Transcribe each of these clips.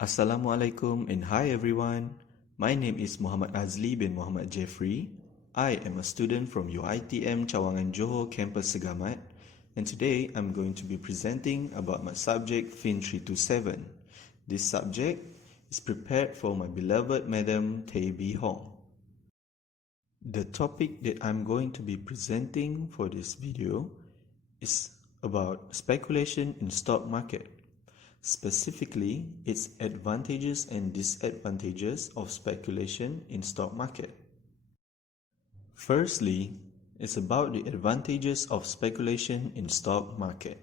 Assalamualaikum and hi everyone. My name is Muhammad AZLI bin Muhammad JEFRI. I am a student from UITM Cawangan Johor campus SEGAMAT, and today I'm going to be presenting about my subject FIN 327. This subject is prepared for my beloved Madam Tay B. Hong. The topic that I'm going to be presenting for this video is about speculation in stock market. Specifically, its advantages and disadvantages of speculation in stock market. Firstly, it's about the advantages of speculation in stock market.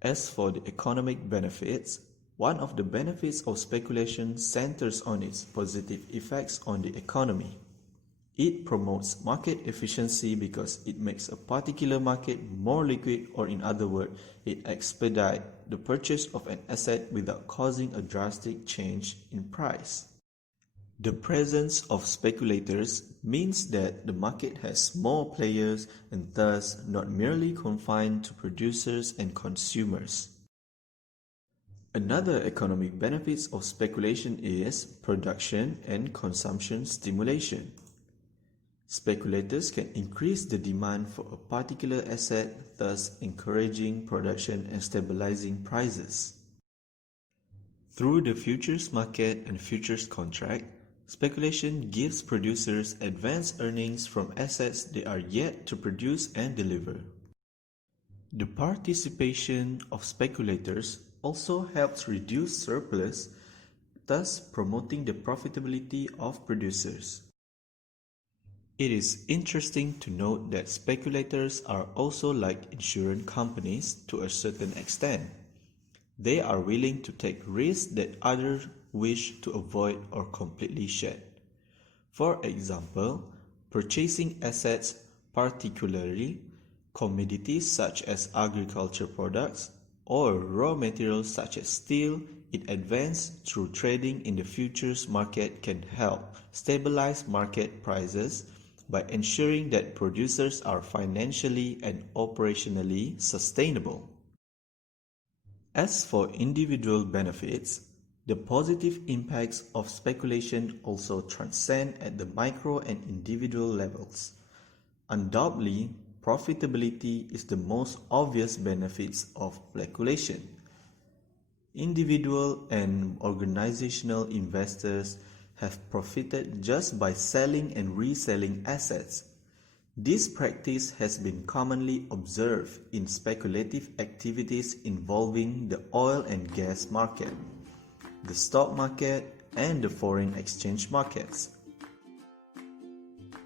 As for the economic benefits, one of the benefits of speculation centers on its positive effects on the economy. It promotes market efficiency because it makes a particular market more liquid, or in other words, it expedites the purchase of an asset without causing a drastic change in price. The presence of speculators means that the market has more players and thus not merely confined to producers and consumers. Another economic benefit of speculation is production and consumption stimulation. Speculators can increase the demand for a particular asset, thus encouraging production and stabilizing prices. Through the futures market and futures contract, speculation gives producers advanced earnings from assets they are yet to produce and deliver. The participation of speculators also helps reduce surplus, thus promoting the profitability of producers. It is interesting to note that speculators are also like insurance companies to a certain extent. They are willing to take risks that others wish to avoid or completely shed. For example, purchasing assets, particularly commodities such as agriculture products or raw materials such as steel, in advance through trading in the futures market can help stabilize market prices by ensuring that producers are financially and operationally sustainable. As for individual benefits, the positive impacts of speculation also transcend at the micro and individual levels. Undoubtedly, profitability is the most obvious benefits of speculation. Individual and organizational investors have profited just by selling and reselling assets. This practice has been commonly observed in speculative activities involving the oil and gas market, the stock market, and the foreign exchange markets.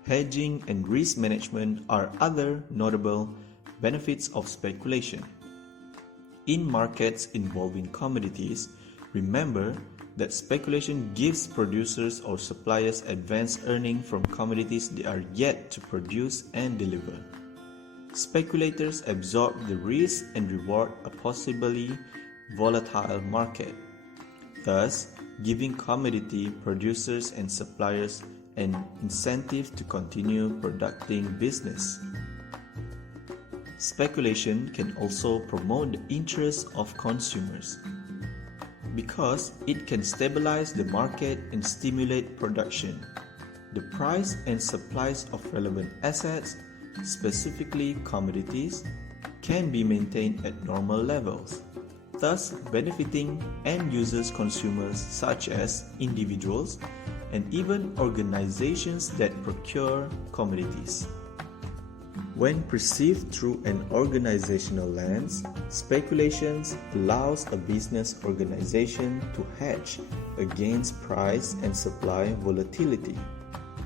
Hedging and risk management are other notable benefits of speculation. In markets involving commodities, remember that speculation gives producers or suppliers advanced earning from commodities they are yet to produce and deliver. Speculators absorb the risk and reward a possibly volatile market, thus giving commodity producers and suppliers an incentive to continue conducting business. Speculation can also promote the interests of consumers, because it can stabilize the market and stimulate production. The price and supplies of relevant assets, specifically commodities, can be maintained at normal levels, thus benefiting end users, consumers such as individuals and even organizations that procure commodities. When perceived through an organizational lens, speculation allows a business organization to hedge against price and supply volatility,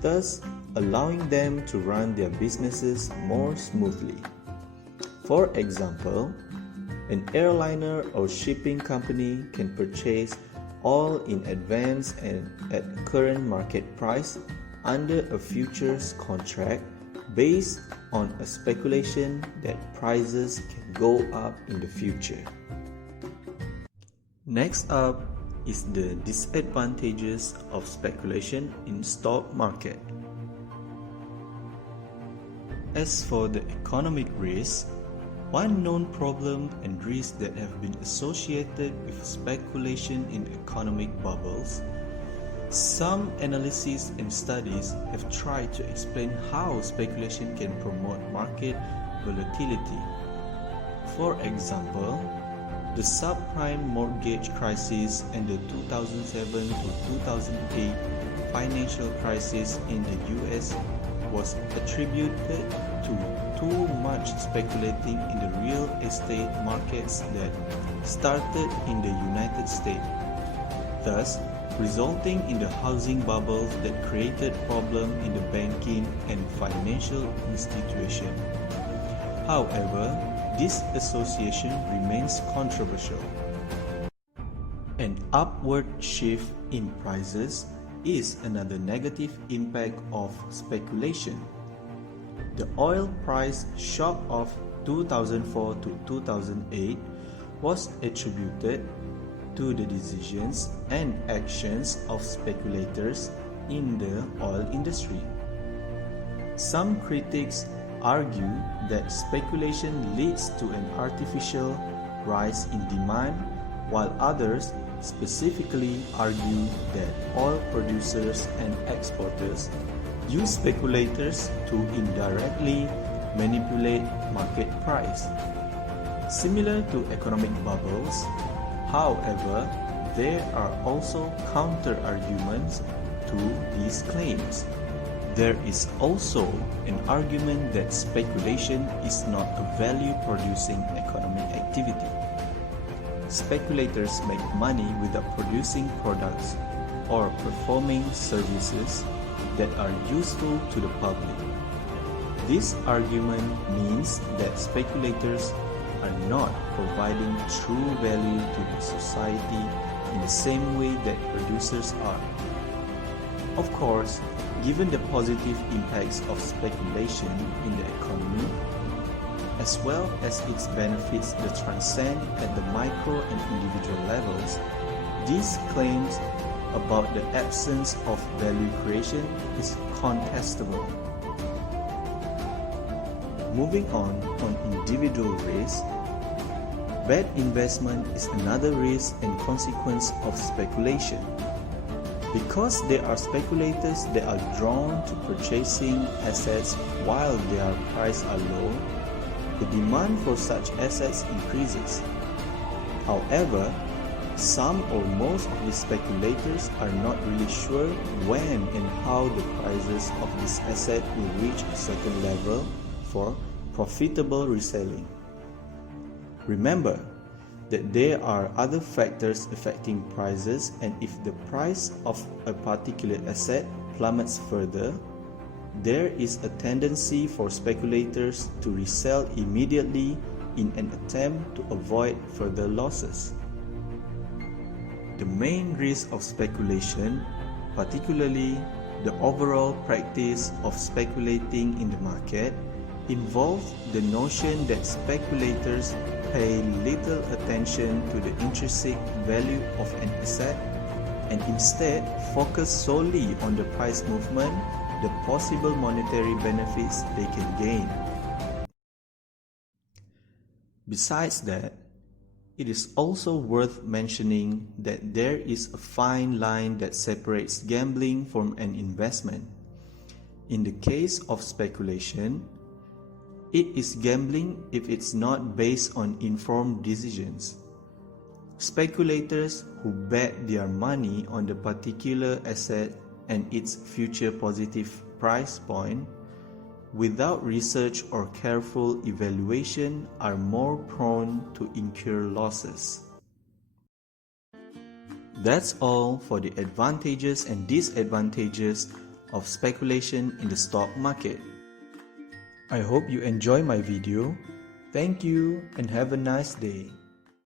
thus allowing them to run their businesses more smoothly. For example, an airliner or shipping company can purchase oil in advance and at current market price under a futures contract based on a speculation that prices can go up in the future. Next up is the disadvantages of speculation in stock market. As for the economic risk, One known problem and risk that have been associated with speculation in economic bubbles. Some analyses and studies have tried to explain how speculation can promote market volatility. For example, the subprime mortgage crisis and the 2007 to 2008 financial crisis in the US was attributed to too much speculating in the real estate markets that started in the United States, thus resulting in the housing bubble that created problems in the banking and financial institution. However, this association remains controversial. An upward shift in prices is another negative impact of speculation. The oil price shock of 2004 to 2008 was attributed to the decisions and actions of speculators in the oil industry. Some critics argue that speculation leads to an artificial rise in demand, while others specifically argue that oil producers and exporters use speculators to indirectly manipulate market price. Similar to economic bubbles, however, there are also counter-arguments to these claims. There is also an argument that speculation is not a value-producing economic activity. Speculators make money without producing products or performing services that are useful to the public. This argument means that speculators are not providing true value to the society in the same way that producers are. Of course, given the positive impacts of speculation in the economy, as well as its benefits that transcend at the micro and individual levels, these claims about the absence of value creation is contestable. Moving on individual risk, bad investment is another risk and consequence of speculation. Because there are speculators that are drawn to purchasing assets while their prices are low, the demand for such assets increases. However, some or most of these speculators are not really sure when and how the prices of this asset will reach a certain level for profitable reselling. Remember that there are other factors affecting prices, and if the price of a particular asset plummets further, there is a tendency for speculators to resell immediately in an attempt to avoid further losses. The main risk of speculation, particularly the overall practice of speculating in the market, involves the notion that speculators pay little attention to the intrinsic value of an asset and instead focus solely on the price movement, the possible monetary benefits they can gain. Besides that, it is also worth mentioning that there is a fine line that separates gambling from an investment. In the case of speculation, it is gambling if it's not based on informed decisions. Speculators who bet their money on the particular asset and its future positive price point without research or careful evaluation are more prone to incur losses. That's all for the advantages and disadvantages of speculation in the stock market. I hope you enjoy my video. Thank you and have a nice day.